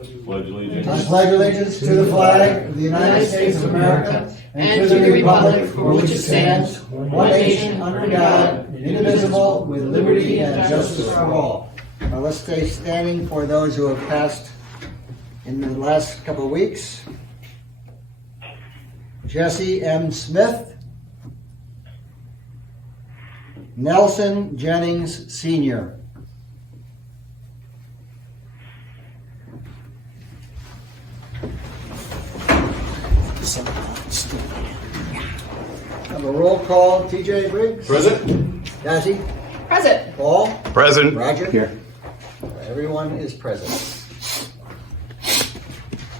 Pledge allegiance. I pledge allegiance to the flag of the United States of America and to the republic for which it stands, one nation under God, indivisible, with liberty and justice for all. Now let's stay standing for those who have passed in the last couple of weeks. Jesse M. Smith, Nelson Jennings Sr., have a roll call. TJ Briggs. Present. Cassie. Present. Paul. Present. Roger. Here. Everyone is present.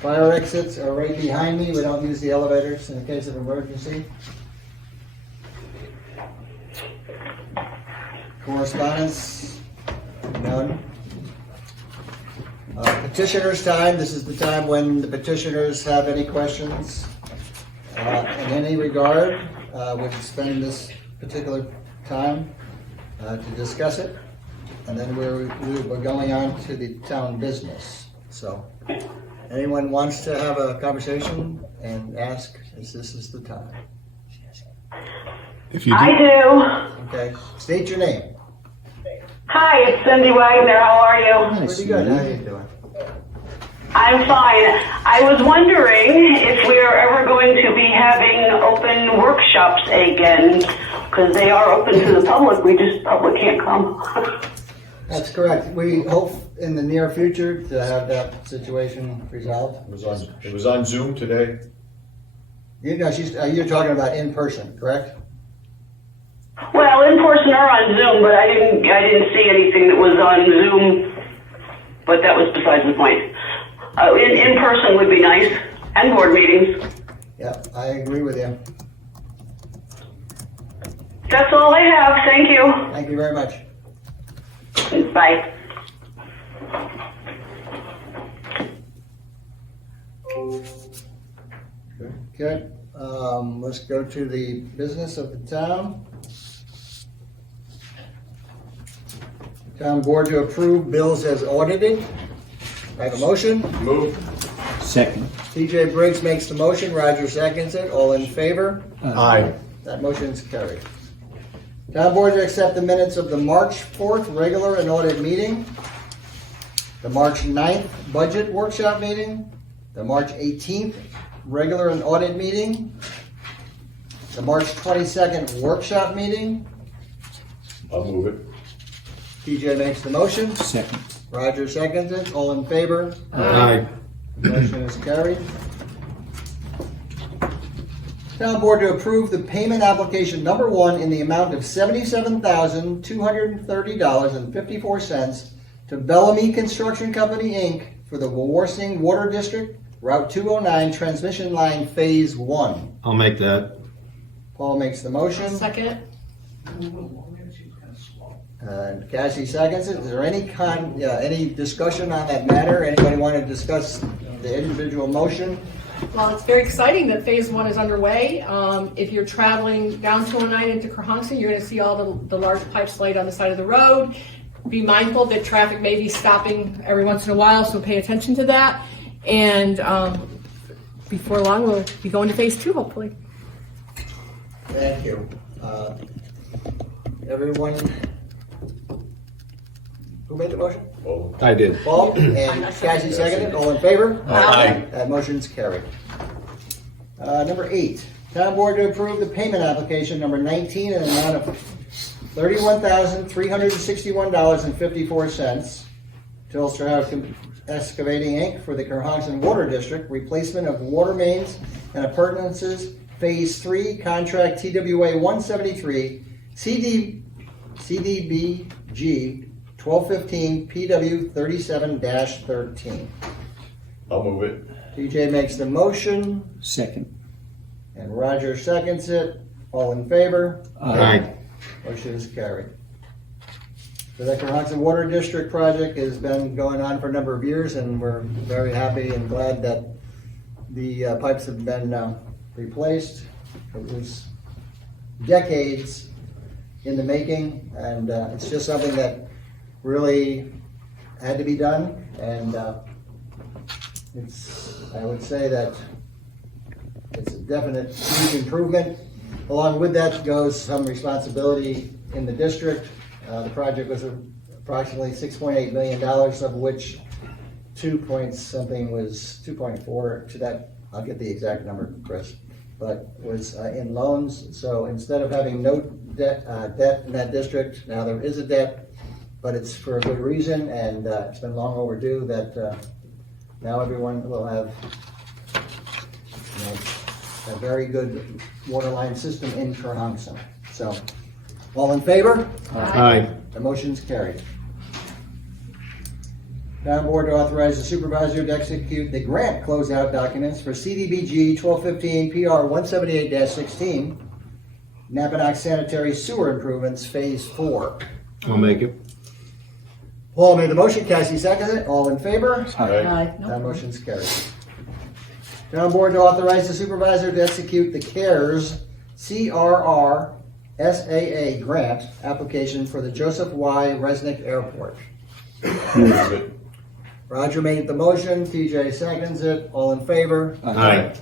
Fire exits are right behind me. We don't use the elevators in case of emergency. Correspondence? None. Petitioners' time. This is the time when the petitioners have any questions in any regard. We'll spend this particular time to discuss it, and then we're going on to the town business. So, anyone wants to have a conversation and ask, this is the time. If you I do. Okay, state your name. Hi, it's Cindy Wagner. How are you? Pretty good. How are you doing? I'm fine. I was wondering if we are ever going to be having open workshops again, because they are open to the public. Public can't come. That's correct. We hope in the near future to have that situation resolved. It was on Zoom today. You know, you're talking about in person, correct? Well, in person or on Zoom, but I didn't see anything that was on Zoom. But that was besides the point. In person would be nice, and board meetings. Yeah, I agree with you. That's all I have. Thank you. Thank you very much. Bye. Okay, let's go to the business of the town. Town board to approve bills as audited. I have a motion. Move. Second. TJ Briggs makes the motion. Roger seconds it. All in favor? Aye. That motion is carried. Town board to accept the minutes of the March 4th regular and audit meeting, the March 9th budget workshop meeting, the March 18th regular and audit meeting, the March 22nd workshop meeting. I'll move it. TJ makes the motion. Second. Roger seconds it. All in favor? Aye. Motion is carried. Town board to approve the payment application number 1 in the amount of $77,230.54 to Bellamy Construction Company, Inc. for the Wawarsing Water District, Route 209 Transmission Line Phase 1. I'll make that. Paul makes the motion. Second. And Cassie seconds it. Is there any discussion on that matter? Anybody want to discuss the individual motion? Well, it's very exciting that phase 1 is underway. If you're traveling down 209 into Crohonson, you're going to see all the large pipes laid on the side of the road. Be mindful that traffic may be stopping every once in a while, so pay attention to that. And before long, we'll be going to phase 2, hopefully. Thank you. Everyone, who made the motion? Oh. I did. Paul and Cassie seconded. All in favor? Aye. That motion's carried. Number 8, town board to approve the payment application number 19 in an amount of $31,361.54 to Ulster House Excavating, Inc. for the Crohonson Water District, replacement of water mains and appurtenances, Phase 3, contract TWA 173, CDBG 1215 PW 37-13. I'll move it. TJ makes the motion Second. and Roger seconds it. All in favor? Aye. Motion is carried. The Crohonson Water District project has been going on for a number of years, and we're very happy and glad that the pipes have been replaced. It was decades in the making, and it's just something that really had to be done, and I would say that it's a definite huge improvement. Along with that goes some responsibility in the district. The project was approximately $6.8 million, of which 2.something was 2.4 to that. I'll get the exact number, Chris, but was in loans. So instead of having no debt in that district, now there is a debt, but it's for a good reason, and it's been long overdue that now everyone will have a very good water line system in Kerhonkson. So, all in favor? Aye. The motion's carried. Town board to authorize the supervisor to execute the grant closeout documents for CDBG 1215 PR 178-16, Napanock Sanitary Sewer Improvements Phase 4. I'll make it. Paul made the motion, Cassie seconded it. All in favor? Aye. That motion's carried. Town board to authorize the supervisor to execute the CARES CRR SAA grant application for the Joseph Y. Resnick Airport. Move it. Roger made the motion, TJ seconds it. All in favor? Aye.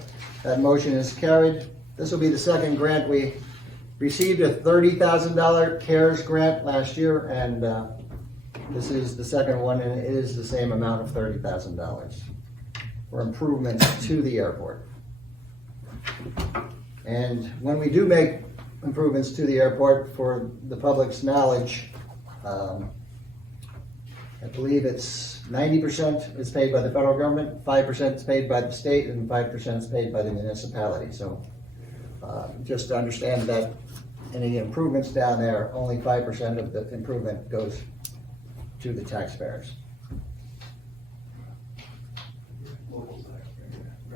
That motion is carried. This will be the second grant. We received a $30,000 CARES grant last year, and this is the second one, and it is the same amount of $30,000 for improvements to the airport. And when we do make improvements to the airport, for the public's knowledge, I believe it's 90% is paid by the federal government, 5% is paid by the state, and 5% is paid by the municipality. So just to understand that any improvements down there, only 5% of the improvement goes to the taxpayers.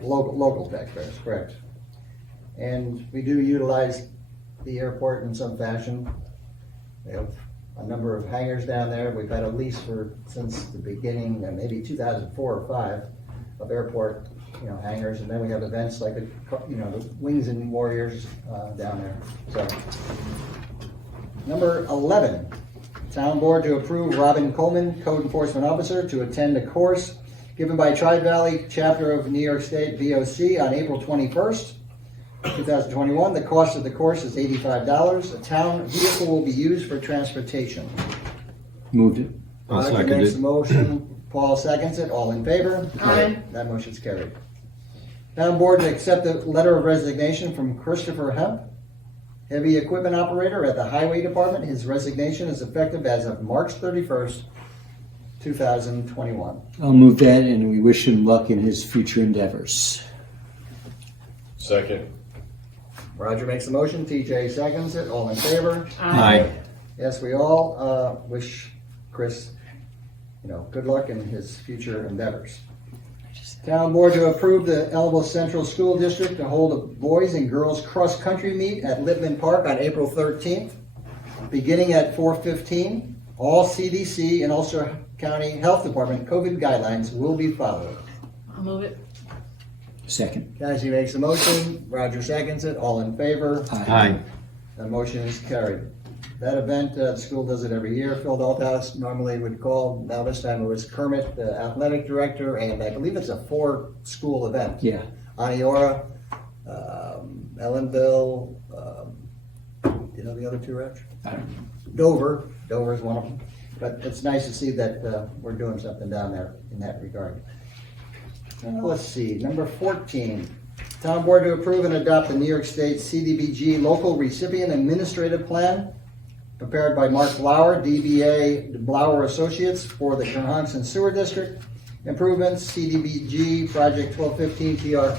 Local taxpayers, correct. And we do utilize the airport in some fashion. We have a number of hangars down there. We've had a lease since the beginning, maybe 2004 or 5, of airport, hangars, and then we have events like the Wings and Warriors down there. So, number 11, town board to approve Robin Coleman, code enforcement officer, to attend a course given by Tri-Valley chapter of New York State VOC on April 21st, 2021. The cost of the course is $85. A town vehicle will be used for transportation. Moved it. I'll Roger second makes it. the motion, Paul seconds it. All in favor? Aye. That motion's carried. Town board to accept the letter of resignation from Christopher Hemp, heavy equipment operator at the Highway Department. His resignation is effective as of March 31st, 2021. I'll move that, and we wish him luck in his future endeavors. Second. Roger makes the motion, TJ seconds it. All in favor? Aye. Yes, we all wish Chris, good luck in his future endeavors. Town board to approve the Elbow Central School District to hold a boys and girls cross-country meet at Lippman Park on April 13th, beginning at 4:15. All CDC and Ulster County Health Department COVID guidelines will be followed. I'll move it. Second. Cassie makes the motion, Roger seconds it. All in favor? Aye. The motion is carried. That event, the school does it every year. Phil Dalthouse normally would call. Now this time it was Kermit, the athletic director, and I believe it's a 4-school event. Yeah. Aniora, Ellenville, do you know the other 2, Rich? I don't know. Dover is one of them. But it's nice to see that we're doing something down there in that regard. Let's see, number 14. Town board to approve and adopt the New York State CDBG Local Recipient Administrative Plan prepared by Mark Blauer, DBA Blauer Associates, for the Kerhonkson Sewer District Improvements, CDBG Project 1215 TR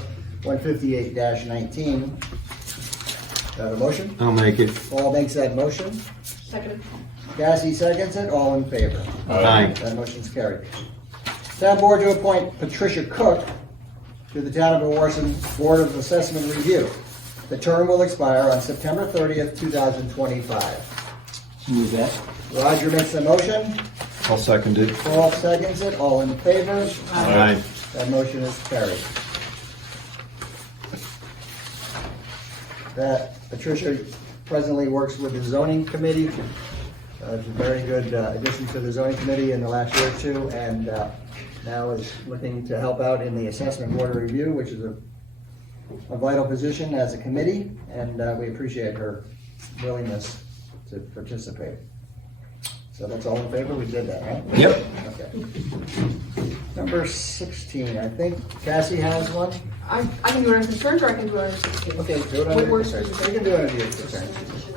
158-19. Have a motion? I'll make it. Paul makes that motion. Seconded. Cassie seconds it. All in favor? Aye. That motion's carried. Town board to appoint Patricia Cook to the Town of Wawarsing Board of Assessment Review. The term will expire on September 30th, 2025. Move that. Roger makes the motion. I'll second it. Paul seconds it. All in favor? Aye. That motion is carried. That Patricia presently works with the zoning committee. It's a very good addition to the zoning committee in the last year or two, and now is looking to help out in the assessment water review, which is a vital position as a committee, and we appreciate her willingness to participate. So that's all in favor? We did that, right? Yep. Okay. Number 16, I think Cassie has one. I can do it under concerns, or I can do it under 16. Okay, do it under What works concerns. for you? You can do it under your concerns.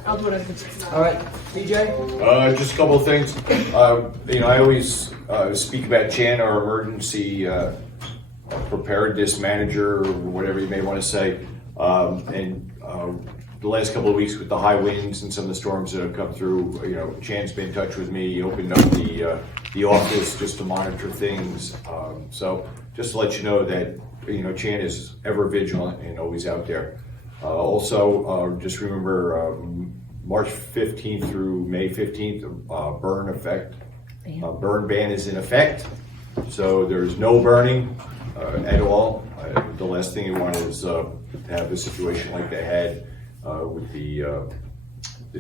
I'll do it under concerns. All right, TJ? Just a couple of things. I always speak about Chan, our emergency preparedness manager, or whatever you may want to say. The last couple of weeks with the high winds and some of the storms that have come through, Chan's been in touch with me. He opened up the office just to monitor things. So just to let you know that, Chan is ever vigilant and always out there. Also, just remember March 15th through May 15th, burn ban is in effect. So there's no burning at all. The last thing you want is to have a situation like they had with the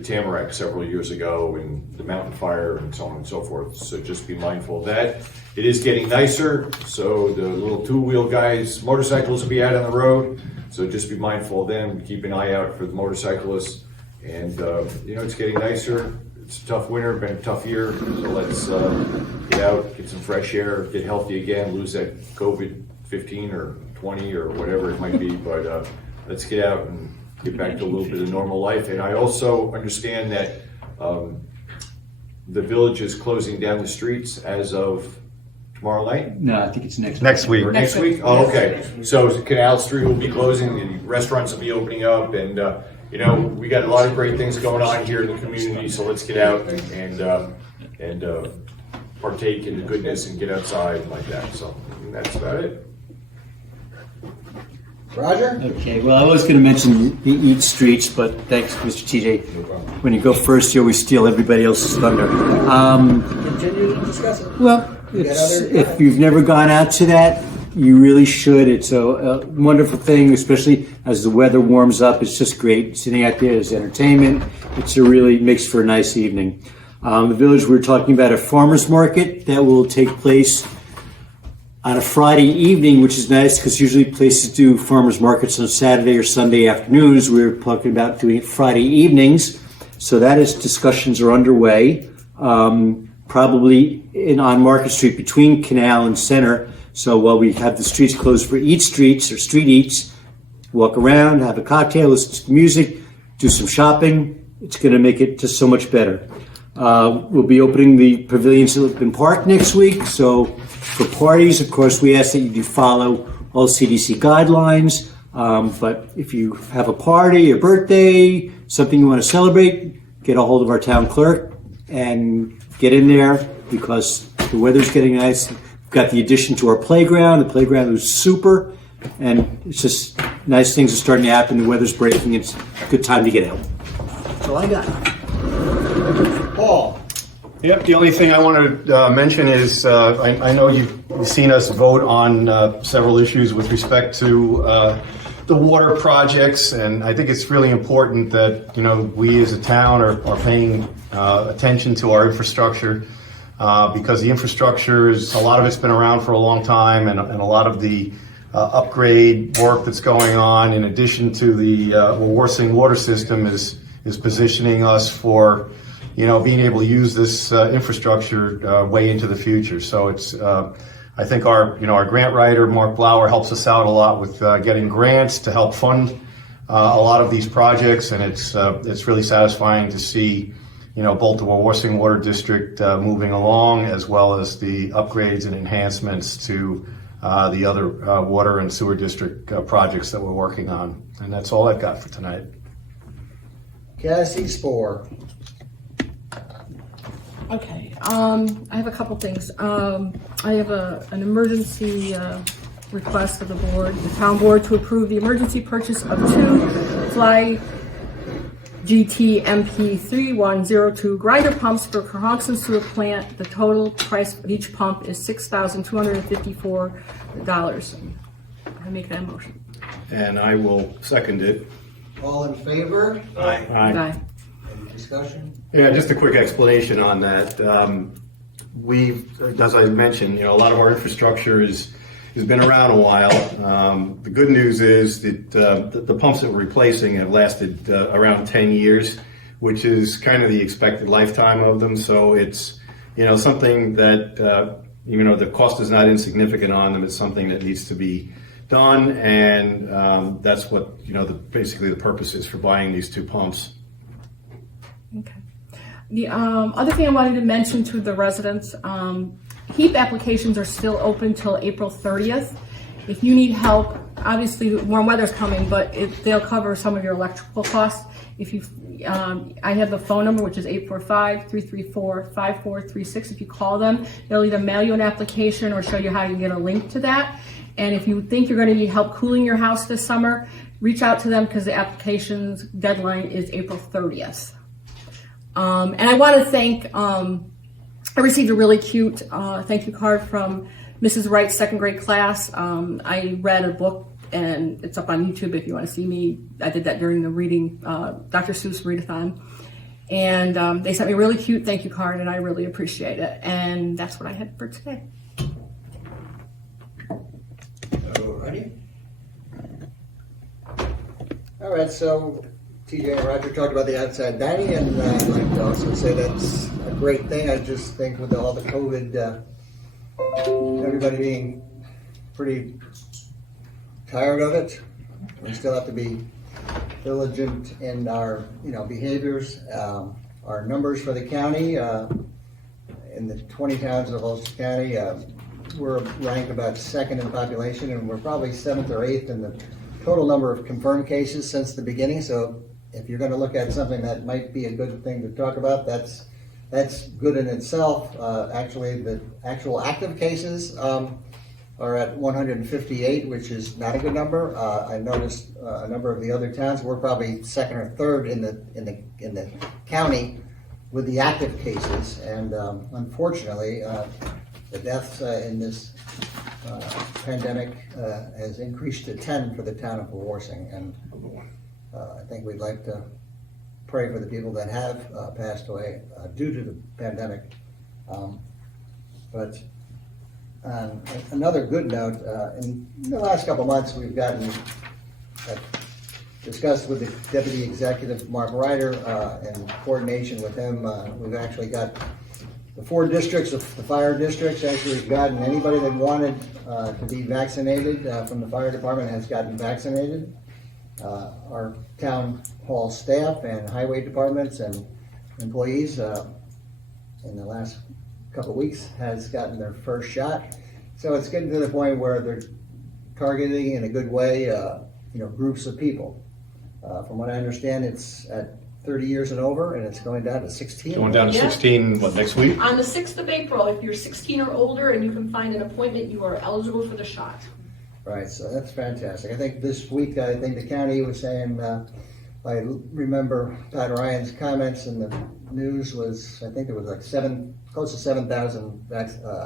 Tamarack several years ago and the mountain fire and so on and so forth. So just be mindful of that. It is getting nicer, so the little two-wheel guys, motorcycles will be out on the road. So just be mindful of them. Keep an eye out for the motorcyclists. And it's getting nicer. It's a tough winter, been a tough year. So let's get out, get some fresh air, get healthy again, lose that COVID-15 or 20 or whatever it might be. But let's get out and get back to a little bit of normal life. And I also understand that the village is closing down the streets as of tomorrow night. No, I think it's next Week. Or next week? Oh, okay. So Canal Street will be closing, and restaurants will be opening up, and we got a lot of great things going on here in the community. So let's get out and partake in the goodness and get outside and like that. So that's about it. Roger? Okay, well, I was going to mention the Eat Streets, but thanks, Mr. TJ. When you go first, you always steal everybody else's thunder. Continue to discuss it. Well, You got other- if you've never gone out to that, you really should. It's a wonderful thing, especially as the weather warms up. It's just great. Sitting out there is entertainment. It really makes for a nice evening. The village, we're talking about a farmer's market that will take place on a Friday evening, which is nice because usually places do farmers markets on Saturday or Sunday afternoons. We're talking about doing it Friday evenings. So discussions are underway, probably on Market Street between Canal and Center. So while we have the streets closed for Eat Streets or Street Eats, walk around, have a cocktail, listen to music, do some shopping. It's going to make it just so much better. We'll be opening the pavilions at Lipton Park next week. So for parties, of course, we ask that you do follow all CDC guidelines. But if you have a party, a birthday, something you want to celebrate, get a hold of our town clerk and get in there because the weather's getting nice. We've got the addition to our playground. The playground is super. And it's just nice things are starting to happen. The weather's breaking. It's a good time to get out. That's all I got. Paul? Yep, the only thing I want to mention is I know you've seen us vote on several issues with respect to the water projects, and I think it's really important that we as a town are paying attention to our infrastructure because the infrastructure is a lot of it's been around for a long time, and a lot of the upgrade work that's going on, in addition to the Wawarsing water system, is positioning us for being able to use this infrastructure way into the future. So it's I think our grant writer Mark Blauer helps us out a lot with getting grants to help fund a lot of these projects, and it's really satisfying to see both the Wawarsing Water District moving along, as well as the upgrades and enhancements to the other water and sewer district projects that we're working on. And that's all I've got for tonight. Cassie Spohr. Okay, I have a couple things. I have an emergency request of the board, the town board, to approve the emergency purchase of 2 Fly GT MP 3102 grinder pumps for Cohonson Sewer Plant. The total price of each pump is $6,254. I make that motion. And I will second it. All in favor? Aye. Any discussion? Yeah, just a quick explanation on that. as I mentioned, a lot of our infrastructure has been around a while. The good news is that the pumps that we're replacing have lasted around 10 years, which is kind of the expected lifetime of them. So it's, something that, the cost is not insignificant on them. It's something that needs to be done. And that's what, basically the purpose is for buying these two pumps. Okay. The other thing I wanted to mention to the residents, HEAP applications are still open till April 30th. If you need help, obviously warm weather's coming, but they'll cover some of your electrical costs. If you, I have the phone number, which is 845-334-5436. If you call them, they'll either mail you an application or show you how you get a link to that. And if you think you're going to need help cooling your house this summer, reach out to them because the application's deadline is April 30th. And I want to thank, I received a really cute thank you card from Mrs. Wright's second grade class. I read a book, and it's up on YouTube if you want to see me. I did that during the reading, Dr. Seuss Readathon. And they sent me a really cute thank you card, and I really appreciate it. And that's what I had for today. Alrighty. All right, so TJ and Roger talked about the outside dining, and I'd like to also say that's a great thing. I just think with all the COVID, everybody being pretty tired of it, we still have to be diligent in our behaviors. Our numbers for the county, in the 20 towns of Ulster County, we're ranked about second in population, and we're probably 7th or 8th in the total number of confirmed cases since the beginning. So if you're going to look at something that might be a good thing to talk about, that's good in itself. Actually, the actual active cases are at 158, which is not a good number. I noticed a number of the other towns, we're probably second or third in the county with the active cases, and unfortunately, the deaths in this pandemic has increased to 10 for the town of Wawarsing, and I think we'd like to pray for the people that have passed away due to the pandemic. But on another good note, in the last couple months, we've gotten discussed with the Deputy Executive Mark Ryder, in coordination with him. We've actually got the 4 districts, the fire districts, actually have gotten anybody that wanted to be vaccinated from the fire department has gotten vaccinated. Our town hall staff and highway departments and employees in the last couple of weeks has gotten their first shot. So it's getting to the point where they're targeting in a good way, groups of people. From what I understand, it's at 30 years and over, and it's going down to 16. Going down to Yeah. 16, next week? On the 6th of April, if you're 16 or older and you can find an appointment, you are eligible for the shot. Right, so that's fantastic. I think this week, the county was saying, I remember Pat Ryan's comments in the news was, I think it was like close to 7,000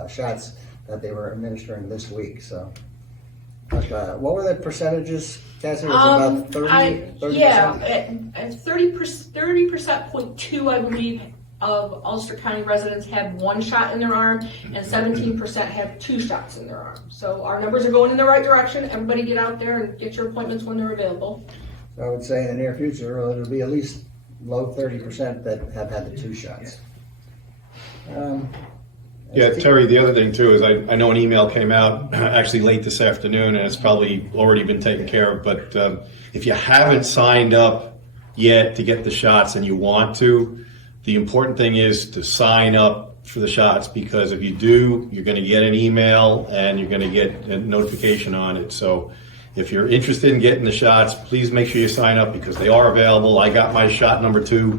shots that they were administering this week, so. What were the percentages, Cassie? Was it about 30%? Yeah, at 30%, I believe, of Ulster County residents have 1 shot in their arm, and 17% have 2 shots in their arm. So our numbers are going in the right direction. Everybody get out there and get your appointments when they're available. So I would say in the near future, it'll be at least low 30% that have had the 2 shots. Yeah, Terry, the other thing too is I know an email came out actually late this afternoon, and it's probably already been taken care of, but if you haven't signed up yet to get the shots and you want to, the important thing is to sign up for the shots, because if you do, you're going to get an email and you're going to get a notification on it. So if you're interested in getting the shots, please make sure you sign up, because they are available. I got my shot number 2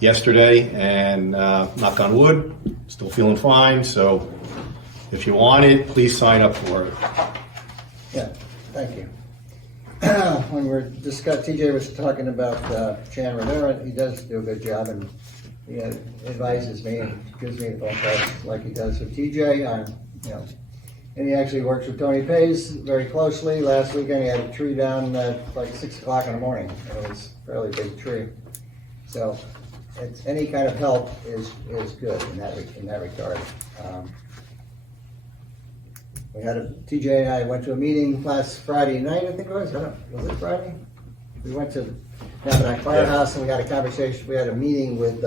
yesterday, and knock on wood, still feeling fine. So if you want it, please sign up for it. Yeah, thank you. When we're discussing, TJ was talking about Chan Rivera. He does do a good job, and he advises me and gives me the phone calls like he does with TJ. And he actually works with Tony Pays very closely. Last weekend he had a tree down at like 6 o'clock in the morning. It was a fairly big tree. So it's any kind of help is good in that regard. We had TJ and I went to a meeting last Friday night, I think it was. Was it Friday? We went to Navanack Firehouse and we had a conversation. We had a meeting with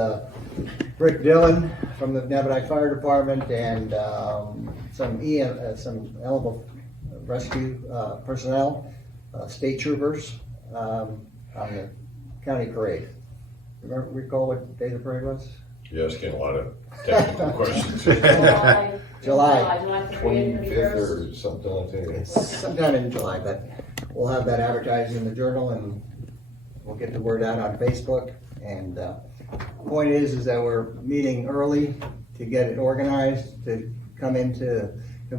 Rick Dillon from the Navanack Fire Department and some animal rescue personnel, state troopers on the county parade. Recall what day the parade was? You're asking a lot of technical questions. July. 25th or something like that. It's sometime in July, but we'll have that advertised in the Journal and we'll get the word out on Facebook. And the point is that we're meeting early to get it organized, to come into to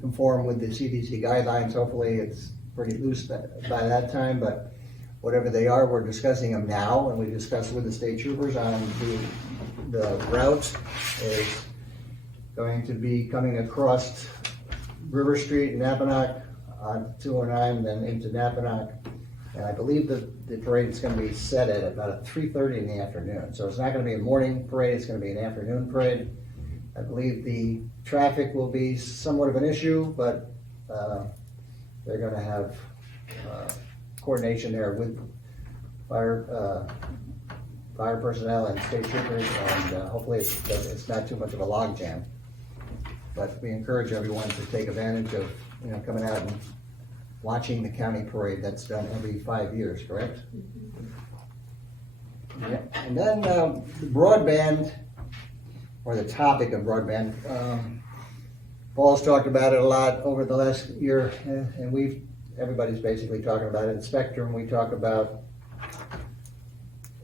conform with the CDC guidelines. Hopefully it's pretty loose by that time, but whatever they are, we're discussing them now, and we discussed with the state troopers on the route is going to be coming across River Street in Napanock on 209, then into Napanock. And I believe the parade is going to be set at about 3:30 in the afternoon. So it's not going to be a morning parade, it's going to be an afternoon parade. I believe the traffic will be somewhat of an issue, but they're going to have coordination there with fire personnel and state troopers, and hopefully it's not too much of a log jam. But we encourage everyone to take advantage of coming out and watching the county parade. That's done every 5 years, correct? Yeah. And then the broadband, or the topic of broadband. Paul's talked about it a lot over the last year, and everybody's basically talking about it. Spectrum, we talk about.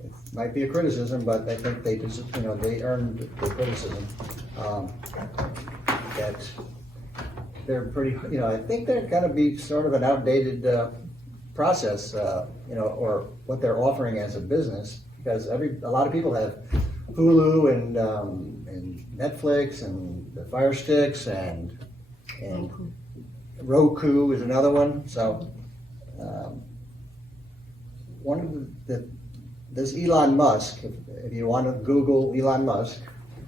It might be a criticism, but I think they just, they earned the criticism. That they're pretty, I think they're going to be sort of an outdated process, or what they're offering as a business, because a lot of people have Hulu and Netflix and the Fire Sticks and Roku is another one. So one of this Elon Musk, if you want to Google Elon Musk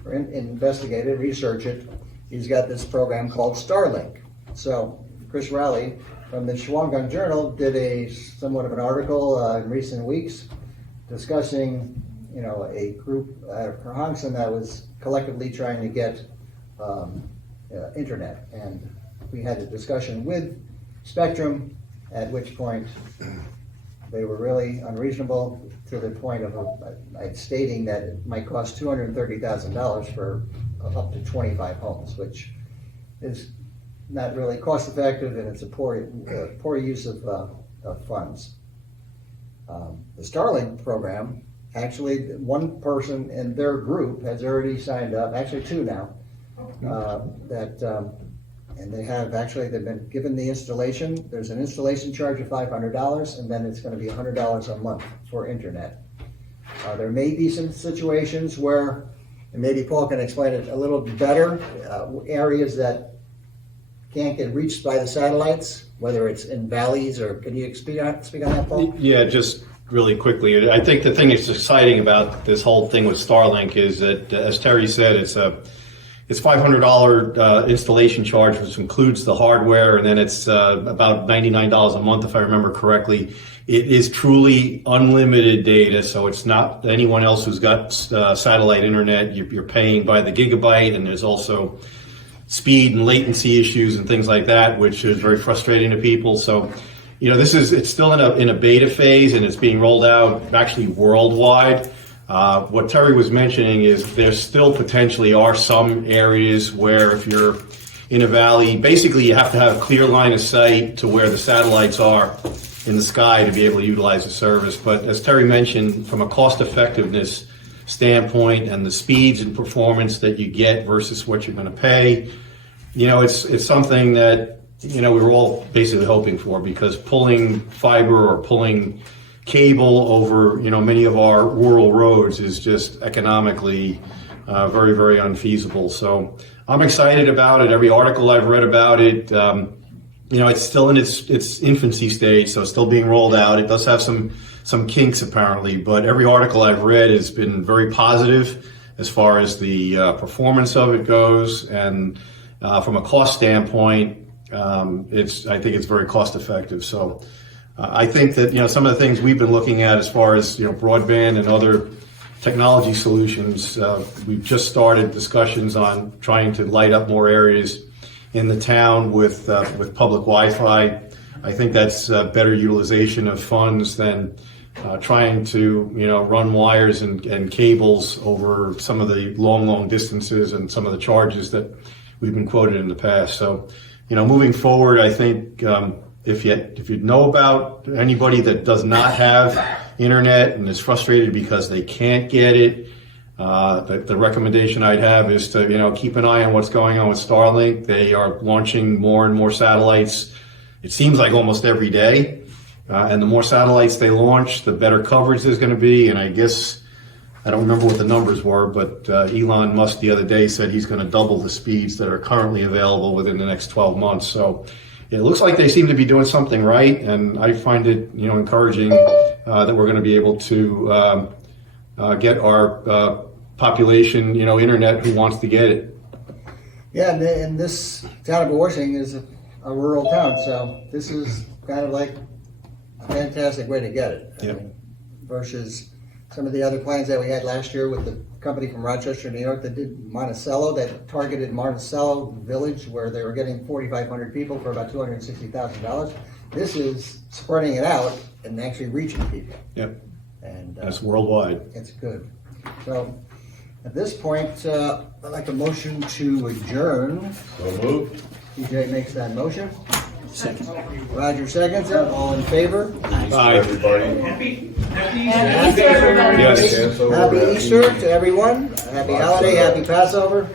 or investigate it, research it, he's got this program called Starlink. So Chris Rowley from the Shawangunk Journal did somewhat of an article in recent weeks discussing a group out of Crohanson that was collectively trying to get internet. And we had a discussion with Spectrum, at which point they were really unreasonable to the point of stating that it might cost $230,000 for up to 25 homes, which is not really cost effective, and it's a poor use of funds. The Starlink program, actually, one person in their group has already signed up, actually two now, and they've been given the installation. There's an installation charge of $500, and then it's going to be $100 a month for internet. There may be some situations where, and maybe Paul can explain it a little better, areas that can't get reached by the satellites, whether it's in valleys, or can you speak on that, Paul? Yeah, just really quickly. I think the thing that's exciting about this whole thing with Starlink is that, as Terry said, it's $500 installation charge, which includes the hardware, and then it's about $99 a month, if I remember correctly. It is truly unlimited data, so it's not anyone else who's got satellite internet. You're paying by the gigabyte, and there's also speed and latency issues and things like that, which is very frustrating to people. So, it's still in a beta phase, and it's being rolled out actually worldwide. What Terry was mentioning is there still potentially are some areas where if you're in a valley, basically you have to have a clear line of sight to where the satellites are in the sky to be able to utilize the service. But as Terry mentioned, from a cost effectiveness standpoint and the speeds and performance that you get versus what you're going to pay, it's something that we were all basically hoping for, because pulling fiber or pulling cable over many of our rural roads is just economically very, very unfeasible. So I'm excited about it. Every article I've read about it, it's still in its infancy stage, so it's still being rolled out. It does have some kinks apparently, but every article I've read has been very positive as far as the performance of it goes, and from a cost standpoint, I think it's very cost effective. So I think that some of the things we've been looking at as far as broadband and other technology solutions, we've just started discussions on trying to light up more areas in the town with public Wi-Fi. I think that's better utilization of funds than trying to run wires and cables over some of the long distances and some of the charges that we've been quoted in the past. So moving forward, I think if you know about anybody that does not have internet and is frustrated because they can't get it, the recommendation I'd have is to keep an eye on what's going on with Starlink. They are launching more and more satellites. It seems like almost every day. And the more satellites they launch, the better coverage there's going to be. And I guess, I don't remember what the numbers were, but Elon Musk the other day said he's going to double the speeds that are currently available within the next 12 months. So it looks like they seem to be doing something right. And I find it, encouraging that we're going to be able to get our population, internet who wants to get it. Yeah, and this town of Wawarsing is a rural town, so this is kind of like a fantastic way to get it. I Yep. mean, versus some of the other plans that we had last year with the company from Rochester, New York that did Monticello, that targeted Monticello Village where they were getting 4,500 people for about $260,000. This is spreading it out and actually reaching people. Yep. And That's worldwide. it's good. So at this point, I'd like a motion to adjourn. So moved. TJ makes that motion. Second. Roger seconds it. All in favor? Bye. Everybody. And Easter, everybody. Yes. Happy Easter to everyone. Happy holiday. Happy Passover.